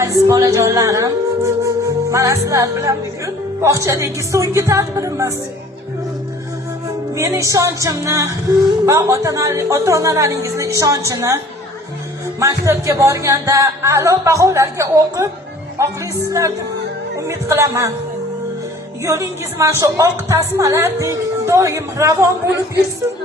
Aziz bolajonlarim, mana sizlar bilan bugun bog'chadagi so'nggi tadbirimiz. Meni ishonchimni va ota-onalaringizni ishonchini maktabga borganda a'lo baholarga o'qib oqlaysizlar deb umid qilaman. Yo'lingiz mana shu oq tasmalardek doim ravon bo'lib yursin.